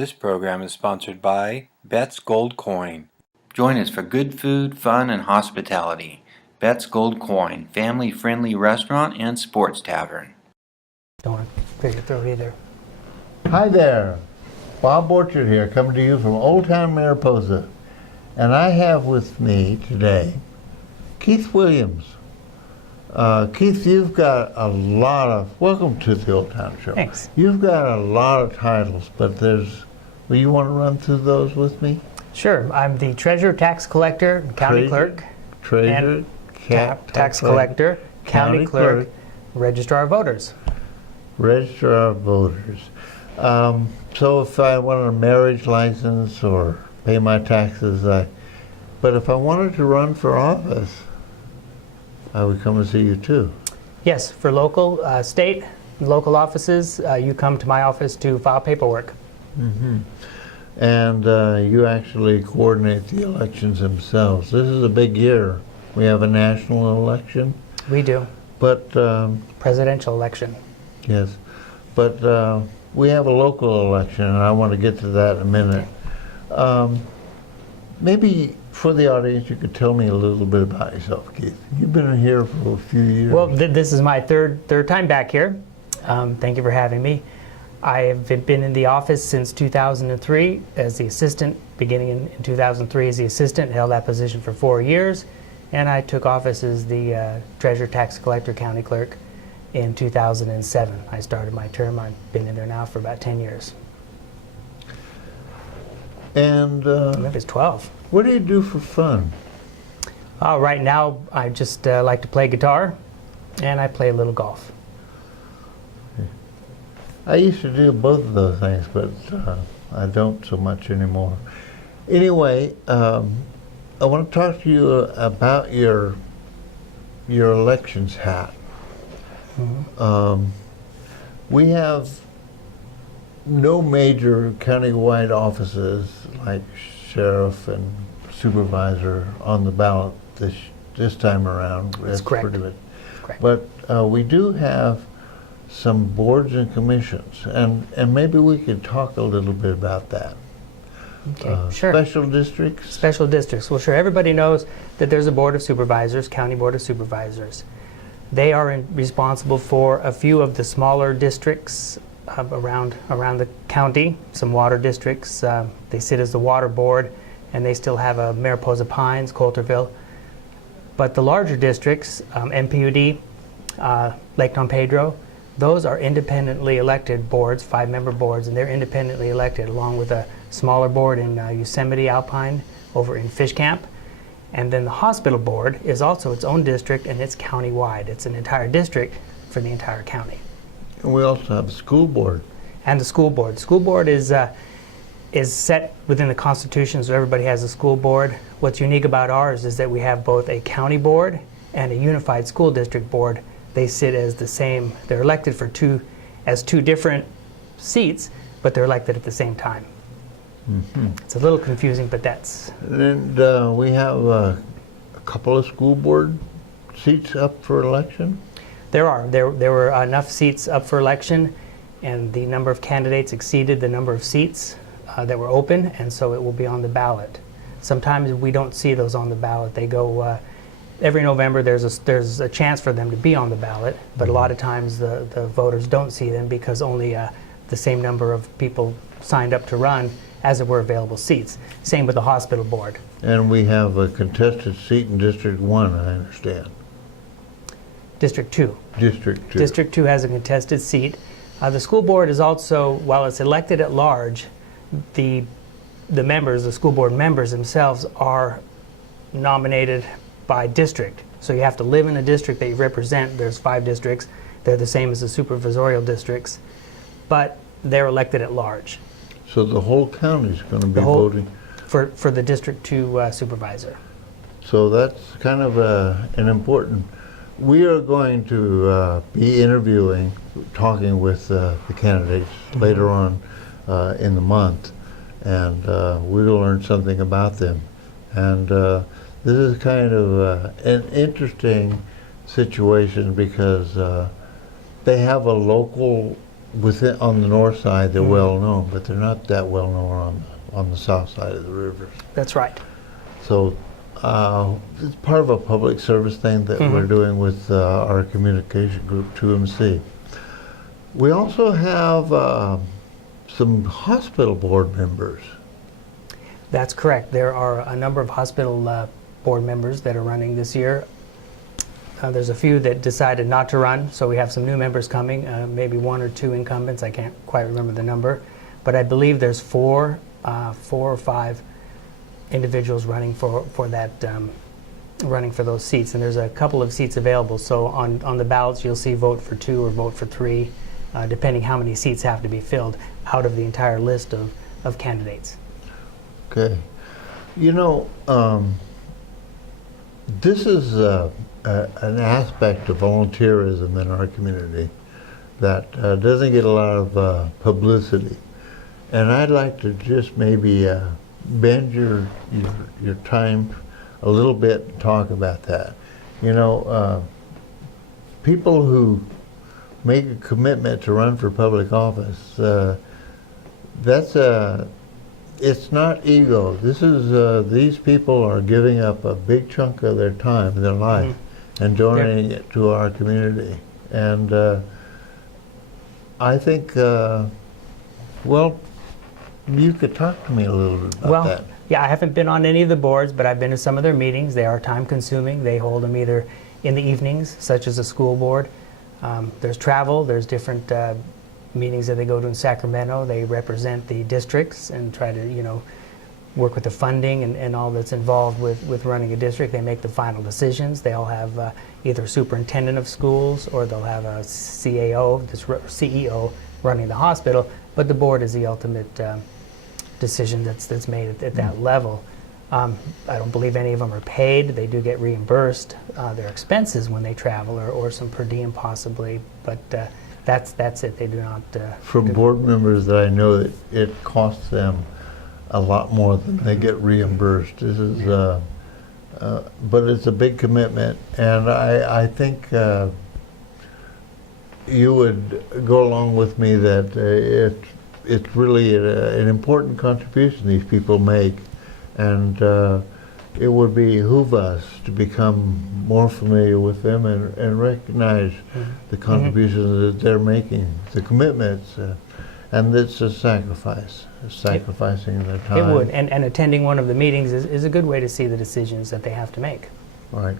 This program is sponsored by Bet's Gold Coin. Join us for good food, fun, and hospitality. Bet's Gold Coin, family-friendly restaurant and sports tavern. Don't want to clear your throat either. Hi there, Bob Orchard here, coming to you from Old Town Mariposa. And I have with me today Keith Williams. Keith, you've got a lot of, welcome to the Old Town Show. Thanks. You've got a lot of titles, but will you want to run through those with me? Sure. I'm the treasurer, tax collector, county clerk. Treasurer, tax collector, county clerk, registrar of voters. Registrar of voters. So if I wanted a marriage license or pay my taxes, but if I wanted to run for office, I would come and see you too. Yes, for local, state, local offices, you come to my office to file paperwork. Mm-hmm. And you actually coordinate the elections themselves. This is a big year. We have a national election. We do. But presidential election. Yes, but we have a local election, and I want to get to that in a minute. Maybe for the audience, you could tell me a little bit about yourself, Keith. You've been here for a few years. Well, this is my third time back here. Thank you for having me. I have been in the office since 2003 as the assistant, beginning in 2003 as the assistant, held that position for 4 years, and I took office as the treasurer, tax collector, county clerk in 2007. I started my term. I've been in there now for about 10 years. And maybe it's 12. What do you do for fun? Right now, I just like to play guitar, and I play a little golf. I used to do both of those things, but I don't so much anymore. Anyway, I want to talk to you about your elections hat. Mm-hmm. We have no major countywide offices like sheriff and supervisor on the ballot this time around. That's correct. Pretty much. Correct. But we do have some boards and commissions, and maybe we could talk a little bit about that. Okay, sure. Special districts? Special districts. Well, sure. Everybody knows that there's a board of supervisors, county board of supervisors. They are responsible for a few of the smaller districts around the county, some water districts. They sit as the water board, and they still have a Mariposa Pines, Coulterville. But the larger districts, MPUD, Lake Don Pedro, those are independently elected boards, 5-member boards, and they're independently elected, along with a smaller board in Yosemite Alpine over in Fish Camp. And then the hospital board is also its own district, and it's county-wide. It's an entire district for the entire county. And we also have a school board. And the school board. The school board is set within the Constitution, so everybody has a school board. What's unique about ours is that we have both a county board and a unified school district board. They sit as the same. They're elected for two different seats, but they're elected at the same time. Mm-hmm. It's a little confusing, but that's... And we have a couple of school board seats up for election? There are. There were enough seats up for election, and the number of candidates exceeded the number of seats that were open, and so it will be on the ballot. Sometimes we don't see those on the ballot. They go... every November there's a chance for them to be on the ballot, but a lot of times the voters don't see them because only the same number of people signed up to run as there were available seats. Same with the hospital board. And we have a contested seat in District 1, I understand. District 2. District 2. District 2 has a contested seat. The school board is also, while it's elected at large, the school board members themselves are nominated by district. So you have to live in the district that you represent. There's 5 districts. They're the same as the supervisorial districts, but they're elected at large. So the whole county is going to be voting? For the District 2 supervisor. So that's kind of an important... We are going to be interviewing, talking with the candidates later on in the month, and we will learn something about them. And this is kind of an interesting situation because they have a local on the north side, they're Mhm. well known, but they're not that well known on the south side of the rivers. That's right. So it's part of a public service thing that we're doing with our communication group, 2MC. We also have some hospital board members. That's correct. There are a number of hospital board members that are running this year. There's a few that decided not to run, so we have some new members coming, maybe 1 or 2 incumbents. I can't quite remember the number, but I believe there's 4 or 5 individuals running for that, running for those seats, and there's a couple of seats available. So on the ballots, you'll see vote for 2 or vote for 3, depending how many seats have to be filled out of the entire list of candidates. Okay. You know, this is an aspect of volunteerism in our community that doesn't get a lot of publicity. And I'd like to just maybe bend your time a little bit and talk about that. You know, people who make a commitment to run for public office, it's not ego. This is these people are giving up a big chunk of their time, their life, and donating it to our community. And I think, well, you could talk to me a little bit about that. Yeah, I haven't been on any of the boards, but I've been to some of their meetings. They are time consuming. They hold them either in the evenings, such as a school board. There's travel, there's different meetings that they go to in Sacramento. They represent the districts and try to, you know, work with the funding and all that's involved with running a district. They make the final decisions. They all have either a superintendent of schools or they'll have a CAO, this CEO running the hospital, but the board is the ultimate decision that's made at that level. I don't believe any of them are paid. They do get reimbursed their expenses when they travel or some per diem possibly, but that's it. They do not. From board members that I know, that it costs them a lot more than they get reimbursed. This is, but it's a big commitment, and I think you would go along with me that it's really an important contribution these people make, and it would behoove us to become more familiar with them and recognize the contributions that they're making, the commitments, and it's a sacrifice, sacrificing their time. It would, and attending one of the meetings is a good way to see the decisions that they have to make. Right.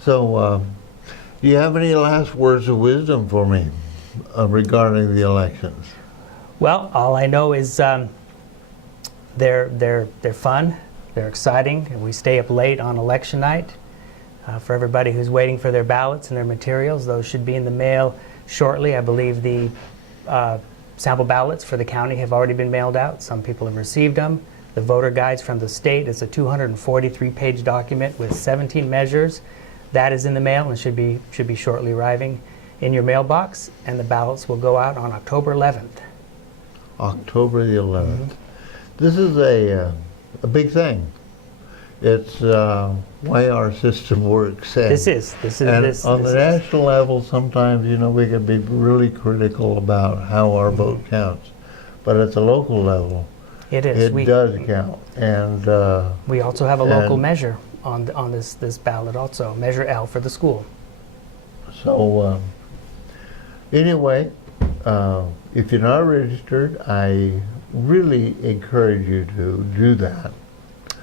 So, do you have any last words of wisdom for me regarding the elections? Well, all I know is they're fun, they're exciting, and we stay up late on election night. For everybody who's waiting for their ballots and their materials, those should be in the mail shortly. I believe the sample ballots for the county have already been mailed out. Some people have received them. The voter guides from the state is a 243-page document with 17 measures. That is in the mail and should be shortly arriving in your mailbox, and the ballots will go out on October 11th. October the 11th. This is a big thing. It's why our system works. And, on the national level, sometimes, you know, we can be really critical about how our vote counts, but at the local level, it does count. And we also have a local measure on this ballot, also Measure L for the school. So anyway, if you're not registered, I really encourage you to do that.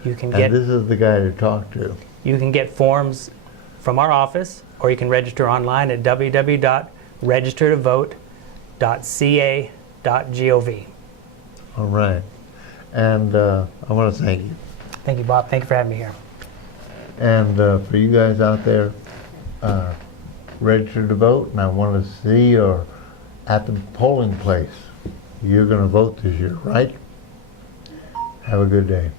You can and this is the guy to talk to. You can get forms from our office, or you can register online at www.registertovote.ca.gov. All right. And I want to thank you. Thank you, Bob. Thank you for having me here. And for you guys out there, register to vote, and I want to see you at the polling place. You're going to vote this year, right? Have a good day.